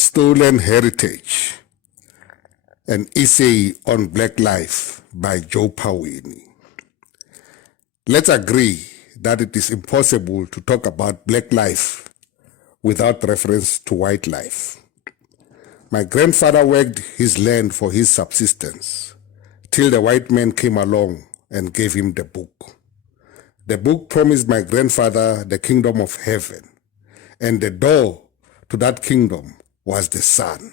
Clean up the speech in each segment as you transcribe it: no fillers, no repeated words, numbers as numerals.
Stolen Heritage, an essay on Black life by Joe Phaweni. Let's agree that it is impossible to talk about Black life without reference to white life. My grandfather worked his land for his subsistence till the white man came along and gave him the book. The book promised my grandfather the kingdom of heaven, and the door to that kingdom was the sun.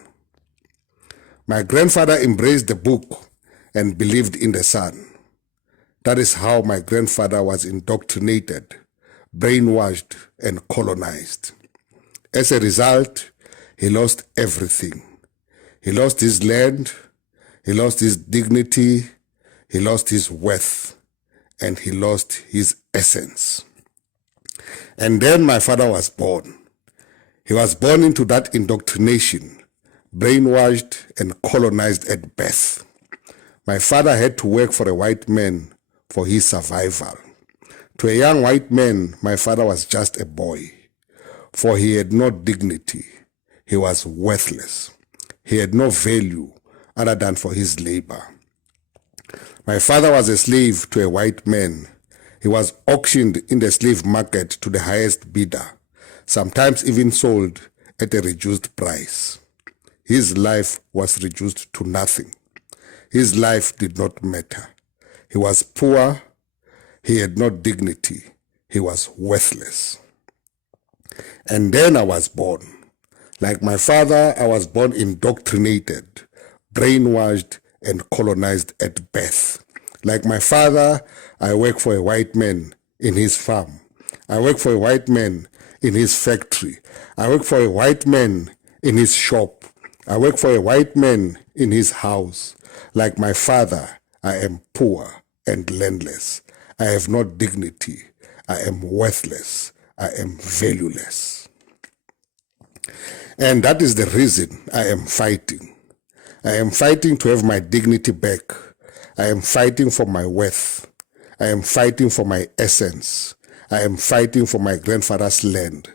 My grandfather embraced the book and believed in the sun. That is how my grandfather was indoctrinated, brainwashed, and colonized. As a result, he lost everything. He lost his land, he lost his dignity, he lost his worth, and he lost his essence. And then my father was born. He was born into that indoctrination, brainwashed and colonized at birth. My father had to work for a white man for his survival. To a young white man, my father was just a boy, for he had no dignity. He was worthless. He had no value other than for his labor. My father was a slave to a white man. He was auctioned in the slave market to the highest bidder, sometimes even sold at a reduced price. His life was reduced to nothing. His life did not matter. He was poor. He had no dignity. He was worthless. And then I was born. Like my father, I was born indoctrinated, brainwashed, and colonized at birth. Like my father, I work for a white man in his farm. I work for a white man in his factory. I work for a white man in his shop. I work for a white man in his house. Like my father, I am poor and landless. I have no dignity. I am worthless. I am valueless. And that is the reason I am fighting. I am fighting to have my dignity back. I am fighting for my worth. I am fighting for my essence. I am fighting for my grandfather's land.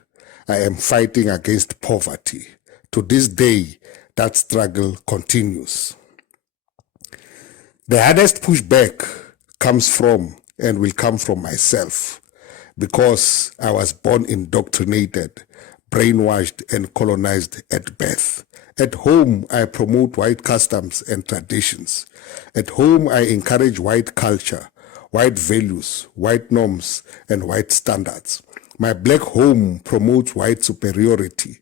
I am fighting against poverty. To this day, that struggle continues. The hardest pushback comes from and will come from myself, because I was born indoctrinated, brainwashed, and colonized at birth. At home, I promote white customs and traditions. At home, I encourage white culture, white values, white norms, and white standards. My black home promotes white superiority.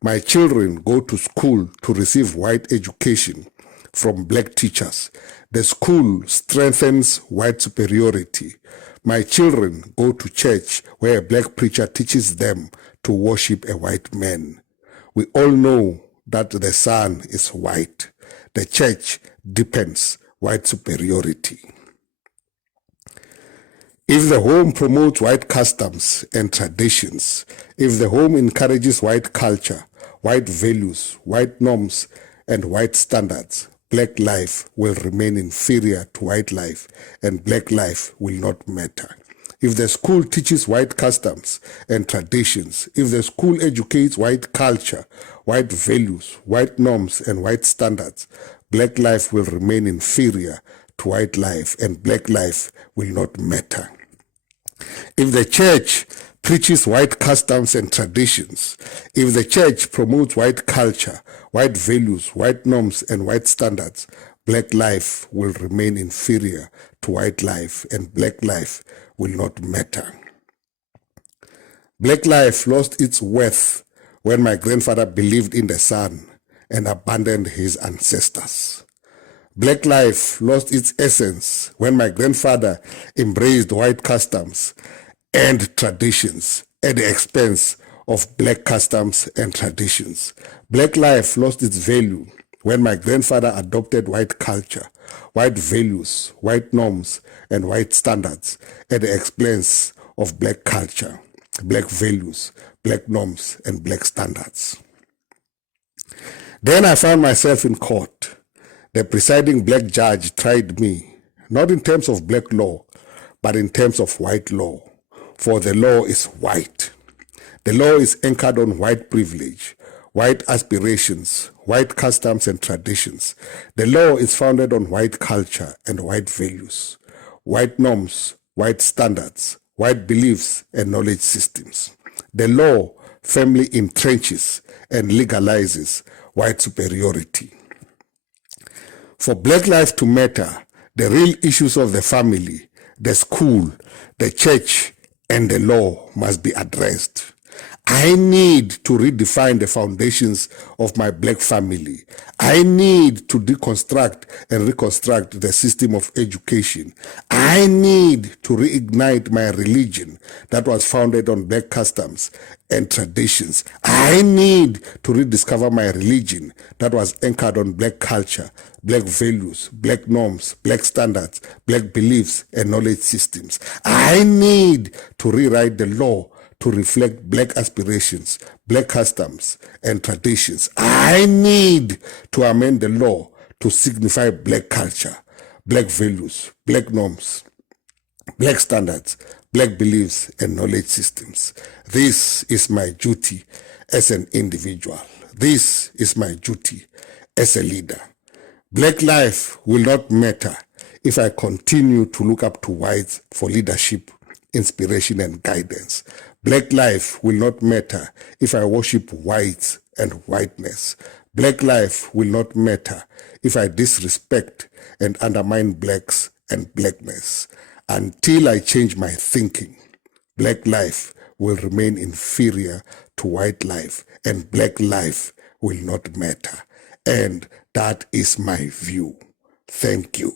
My children go to school to receive white education from black teachers. The school strengthens white superiority. My children go to church where a black preacher teaches them to worship a white man. We all know that the sun is white. The church deepens white superiority. If the home promotes white customs and traditions, if the home encourages white culture, white values, white norms, and white standards, black life will remain inferior to white life, and black life will not matter. If the school teaches white customs and traditions, if the school educates white culture, white values, white norms, and white standards, black life will remain inferior to white life, and black life will not matter. If the church preaches white customs and traditions, if the church promotes white culture, white values, white norms, and white standards, black life will remain inferior to white life, and black life will not matter. Black life lost its worth when my grandfather believed in the sun and abandoned his ancestors. Black life lost its essence when my grandfather embraced white customs and traditions at the expense of black customs and traditions. Black life lost its value when my grandfather adopted white culture, white values, white norms, and white standards at the expense of black culture, black values, black norms, and black standards. Then I found myself in court. The presiding black judge tried me, not in terms of black law, but in terms of white law, for the law is white. The law is anchored on white privilege. white aspirations, white customs and traditions. The law is founded on white culture and white values, white norms, white standards, white beliefs and knowledge systems. The law firmly entrenches and legalizes white superiority. For Black lives to matter, the real issues of the family, the school, the church, and the law must be addressed. I need to redefine the foundations of my Black family. I need to deconstruct and reconstruct the system of education. I need to reignite my religion that was founded on Black customs and traditions. I need to rediscover my religion that was anchored on Black culture, Black values, Black norms, Black standards, Black beliefs, and knowledge systems. I need to rewrite the law to reflect Black aspirations, Black customs, and traditions. I need to amend the law to signify Black culture, Black values, Black norms, Black standards, Black beliefs, and knowledge systems. This is my duty as an individual. This is my duty as a leader. Black life will not matter if I continue to look up to whites for leadership, inspiration, and guidance. Black life will not matter if I worship whites and whiteness. Black life will not matter if I disrespect and undermine blacks and blackness. Until I change my thinking, Black life will remain inferior to white life, and Black life will not matter. And that is my view. Thank you.